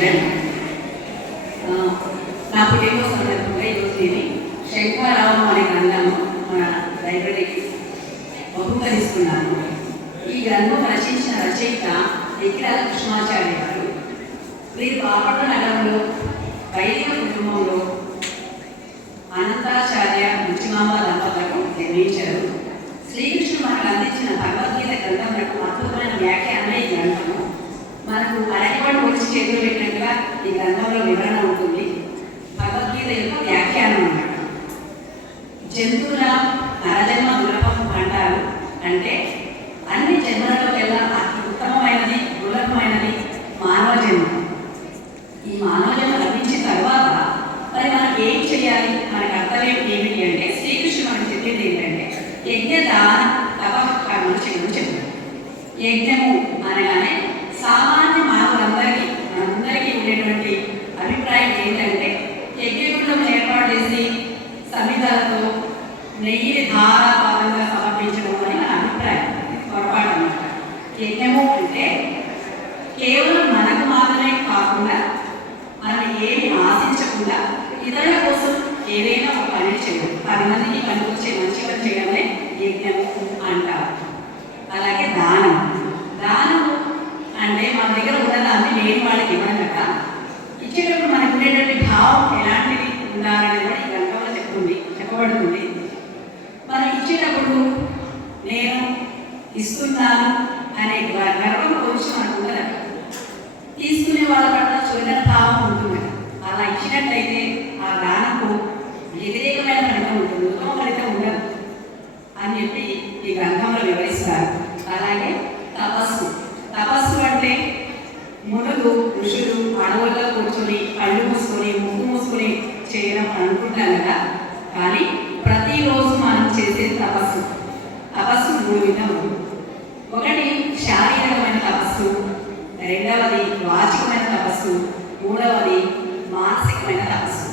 శరణ్. నా పుట్టినరోజు సందర్భంగా ఈరోజు నేను శంకరారావం అనే గ్రంథాన్ని మన లైబ్రరీకి బహుకరిస్తున్నాను. ఈ గ్రంథం రచించిన రచయిత ఎక్కిరాల కృష్ణాచార్య గారు. వీరు బాపట్ల నగరంలో వైదిక కుటుంబంలో అనంతాచార్య ముచ్చిమాంబ దంపతులకు జన్మించారు. శ్రీకృష్ణుడు మనకు అందించిన భగవద్గీత గ్రంథములకు అద్భుతమైన వ్యాఖ్యానమే ఈ గ్రంథము. మనకు అరటిపండు వచ్చి చేతులు పెట్టినట్టుగా ఈ గ్రంథంలో వివరణ ఉంటుంది. భగవద్గీత యొక్క వ్యాఖ్యానం అన్నమాట. జంతువుల నరజన్మ దుర్లభం అంటారు. అంటే అన్ని జన్మలలోకెల్లా అతి ఉత్తమమైనది దుర్లభమైనది మానవ జన్మ. ఈ మానవ జన్మ లభించిన తర్వాత మరి మనం ఏం చేయాలి, మనకు అర్థమేమి ఏమిటి అంటే శ్రీకృష్ణుడు మనకు చెప్పేది ఏంటంటే యజ్ఞ దాన తప కర్మలు చేయడం చెప్పారు. యజ్ఞము అనగానే సామాన్య మానవులందరికీ మనందరికీ ఉండేటువంటి అభిప్రాయం ఏంటంటే యజ్ఞగుండం ఏర్పాటు చేసి సమిధలతో నెయ్యి ధారాపాతంగా సమర్పించడం అని మన అభిప్రాయం. పొరపాటు అన్నమాట. యజ్ఞము అంటే కేవలం మనకు మాత్రమే కాకుండా మనం ఏమి ఆశించకుండా ఇతరుల కోసం ఏదైనా ఒక పని చేయడం, 10 మందికి పనికొచ్చే మంచి పని చేయడమే యజ్ఞము అంటారు. అలాగే దానం. దానం అంటే మన దగ్గర ఉన్నదాన్ని లేని వాళ్ళకి ఇవ్వడం కదా. ఇచ్చేటప్పుడు మనకు ఉండేటువంటి భావం ఎలాంటిది ఉండాలనేది కూడా ఈ గ్రంథంలో చెప్పబడుతుంది. మనం ఇచ్చేటప్పుడు నేను ఇస్తున్నాను అనే గర్వం కొంచెం మనకు ఉండదు. తీసుకునే వాళ్ళ పట్ల చులకన భావం ఉంటుంది. అలా ఇచ్చినట్లయితే ఆ దానకు వ్యతిరేకమైన ఫలితం ఉంటుంది, ఉత్తమ ఫలితం ఉండదు అని చెప్పి ఈ గ్రంథంలో వివరిస్తారు. అలాగే తపస్సు. తపస్సు అంటే మునులు ఋషులు అడవుల్లో కూర్చొని కళ్ళు మూసుకొని ముక్కు మూసుకొని చేయడం అనుకుంటాం కదా. కానీ ప్రతిరోజు మనం చేసే తపస్సు 3 విధాలు. ఒకటి శారీరకమైన తపస్సు, రెండవది వాచికమైన తపస్సు, మూడవది మానసికమైన తపస్సు.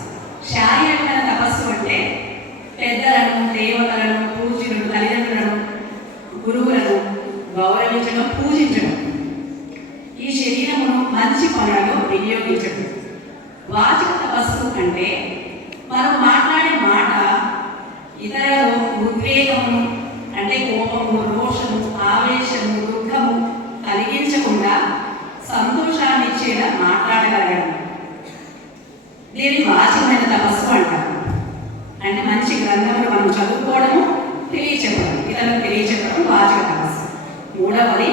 శారీరకమైన తపస్సు అంటే పెద్దలను, దేవతలను, పూజ్యులను, తల్లిదండ్రులను, గురువులను గౌరవించడం, పూజించడం, ఈ శరీరమును మంచి పనులలో వినియోగించడం. వాచిక తపస్సు అంటే మనం మాట్లాడే మాట ఇతరులలో ఉద్వేగము అంటే కోపము, రోషము, ఆవేశము, దుఃఖము కలిగించకుండా సంతోషాన్ని ఇచ్చేలా మాట్లాడగలగడం. దీన్ని వాచికమైన తపస్సు అంటారు. అంటే మంచి గ్రంథములు మనం చదువుకోవడము, తెలియచెప్పడం, ఇతరులకు తెలియచెప్పడం వాచిక తపస్సు. మూడవది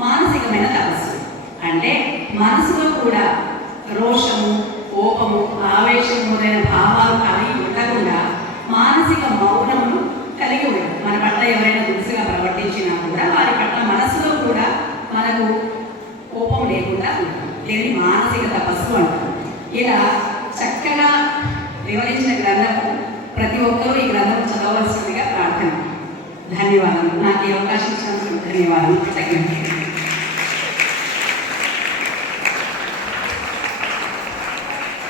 మానసికమైన తపస్సు. అంటే మనసులో కూడా రోషము, కోపము, ఆవేశం మొదలైన భావాలు కలిగి ఉండకుండా మానసిక మౌనమును కలిగి ఉండడం. మన పట్ల ఎవరైనా దురుసుగా ప్రవర్తించినా కూడా వారి పట్ల మనసులో కూడా మనకు కోపం లేకుండా ఉంటాం. దీన్ని మానసిక తపస్సు అంటాం. ఇలా చక్కగా వివరించిన గ్రంథము ప్రతి ఒక్కరూ ఈ గ్రంథం చదవలసిందిగా ప్రార్థన. ధన్యవాదాలు. నాకు ఈ అవకాశం ఇచ్చినందుకు ధన్యవాదాలు. కృతజ్ఞతలు.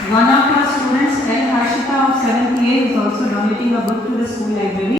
One of our students, L. Harshita of 7th A, is also donating a book to the school library.